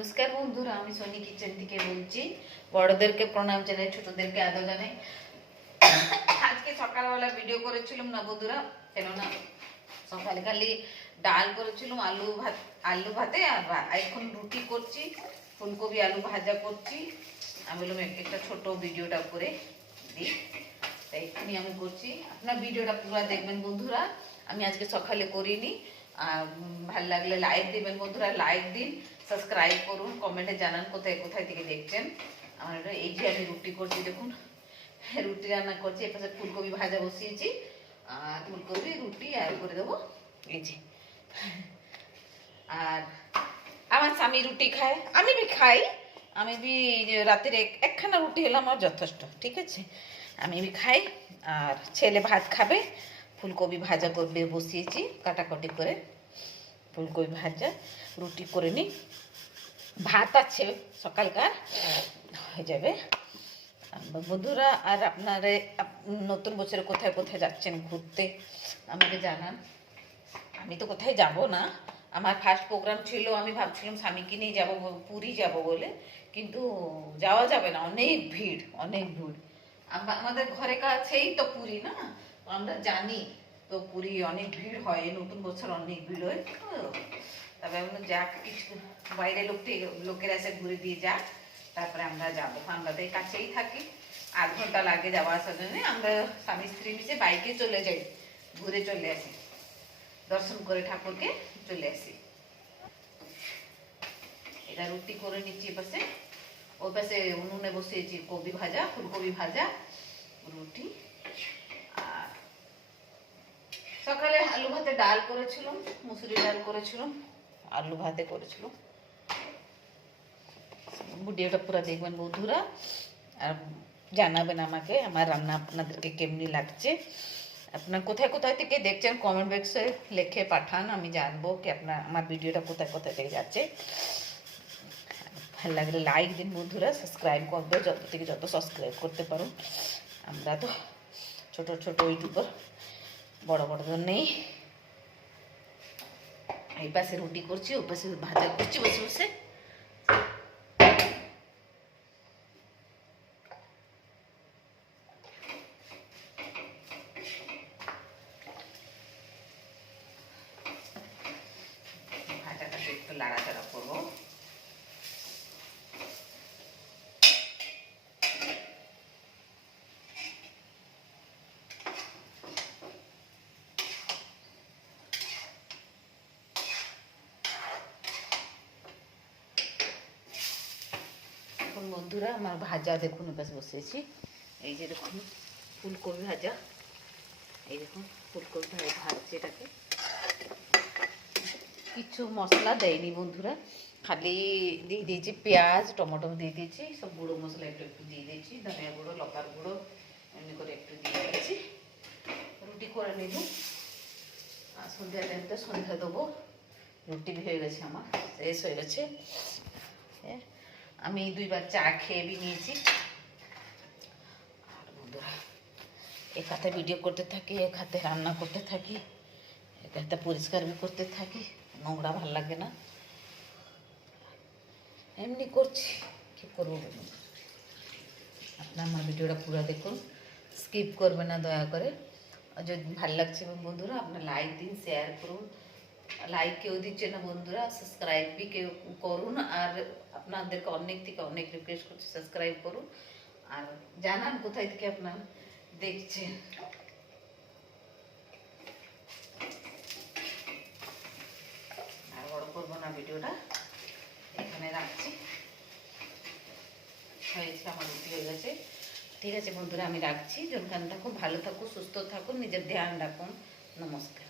নমস্কার বন্ধুরা, আমি সোনি কিচেন থেকে বলছি। বড়দেরকে প্রণাম জানাই, ছোটদেরকে আদর জানাই। আজকে সকালবেলা ভিডিও করেছিলাম না বন্ধুরা, কেননা সকালে খালি ডাল করেছিলাম, আলু ভাতে। আর এখন রুটি করছি, ফুলকপি আলু ভাজা করছি। আমি বললাম একটা ছোট ভিডিওটা করে দিই, তাই এক্ষুনি আমি করছি। আপনার ভিডিওটা পুরো দেখবেন বন্ধুরা। আমি আজকে সকালে করিনি। আর ভালো লাগলে লাইক দিবেন বন্ধুরা, লাইক দিন, সাবস্ক্রাইব করুন, কমেন্টে জানান কোথায় কোথায় থেকে দেখছেন। আমার এই যে আমি রুটি করছি, দেখুন রুটি রান্না করছি। এর পাশে ফুলকপি ভাজা বসিয়েছি, আর ফুলকপি রুটি আর করে দেবো এই যে। আর আমার স্বামী রুটি খায়, আমি বি খাই। আমি বি রাতের একখানা রুটি হলে আমার যথেষ্ট, ঠিক আছে। আমি বি খাই। আর ছেলে ভাত খাবে, ফুলকপি ভাজা করবে বসিয়েছি কাটাকাটি করে। ফুলকপি ভাজা রুটি করে নিই, ভাত আছে সকালকার, হয়ে যাবে বন্ধুরা। আর আপনারা নতুন বছরে কোথায় কোথায় যাচ্ছেন ঘুরতে আমাকে জানান। আমি তো কোথায় যাব না, আমার ফার্স্ট প্রোগ্রাম ছিল, আমি ভাবছিলাম স্বামীকে নিয়ে যাবো, পুরী যাব বলে, কিন্তু যাওয়া যাবে না, অনেক ভিড় অনেক ভিড়। আমাদের ঘরে কাছেই তো পুরী না, আমরা জানি তো পুরী অনেক ভিড় হয়, নতুন বছর অনেক ভিড় হয়। তবে যাক, কিছু বাইরে লোকেরা এসে ঘুরে দিয়ে যাক, তারপরে আমরা যাবো। আমরা তো এই কাছেই থাকি, 8 ঘন্টা লাগে যাওয়া আসার জন্য। আমরা স্বামী স্ত্রী মিশে বাইকে চলে যাই, ঘুরে চলে আসি, দর্শন করে ঠাকুরকে চলে আসি। এটা রুটি করে নিচ্ছি পাশে, ওই পাশে উনুনে বসিয়েছি কপি ভাজা, ফুলকপি ভাজা, রুটি। আর সকালে আলু ভাতে ডাল করেছিলাম, মুসুরি ডাল করেছিলাম, আলু ভাতে করেছিলাম। ভিডিওটা পুরো দেখবেন বন্ধুরা, আর জানাবেন আমাকে আমার রান্না আপনাদেরকে কেমনি লাগছে। আপনার কোথায় কোথায় থেকে দেখছেন কমেন্ট বক্সে লিখে পাঠান, আমি জানবো কি আপনার আমার ভিডিওটা কোথায় কোথায় থেকে যাচ্ছে। ভালো লাগলে লাইক দিন বন্ধুরা, সাবস্ক্রাইব করবে যত থেকে যত সাবস্ক্রাইব করতে পারো। আমরা তো ছোট ছোট ইউটিউবার, বড় বড় তো নেই। এই পাশে রুটি করছি, ওই পাশে ভাজা করছি বসে বসে। ভাজাটাকে একটু লাড়াচাড়া করবো। বন্ধুরা আমার ভাজা দেখুন, ব্যাস বসেছি। এই যে দেখুন ফুলকপি ভাজা, এই দেখুন ফুলকপি ভাজছে, এটাকে কিছু মশলা দেয়নি বন্ধুরা, খালি দিয়ে দিয়েছি পেঁয়াজ টমেটো দিয়ে দিয়েছি, সব গুঁড়ো মশলা একটু একটু দিয়ে দিয়েছি, ধনিয়া গুঁড়ো লঙ্কার গুঁড়ো এমনি করে একটু দিয়ে দিয়েছি। রুটি করে নেব, আর সন্ধ্যা টাইমটা সন্ধ্যা দেবো। রুটি হয়ে গেছে, আমার শেষ হয়ে গেছে। আমি 2বার চা খেয়ে নিয়েছি। আর বন্ধুরা এক হাতে ভিডিও করতে থাকি, এক হাতে রান্না করতে থাকি, এক হাতে পরিষ্কার করতে থাকি, নোংরা ভাল লাগে না, এমনি করছি, কি করবো বলুন। আপনার আমার ভিডিওটা পুরো দেখুন, স্কিপ করবে না দয়া করে। আর যদি ভালো লাগছে বন্ধুরা, আপনার লাইক দিন, শেয়ার করুন। লাইক কেউ দিচ্ছে না বন্ধুরা, সাবস্ক্রাইব বি কেউ করুন। আর আপনাদেরকে অনেক থেকে অনেক রিকোয়েস্ট করছি, সাবস্ক্রাইব করুন আর জানান কোথায় থেকে আপনার দেখছেন। আর বড় করবো না ভিডিওটা, এখানে রাখছি। হয়েছে, আমার রুটি হয়ে গেছে। ঠিক আছে বন্ধুরা, আমি রাখছি। যখন থাকুন, ভালো থাকুন, সুস্থ থাকুন, নিজের ধ্যান রাখুন। নমস্কার।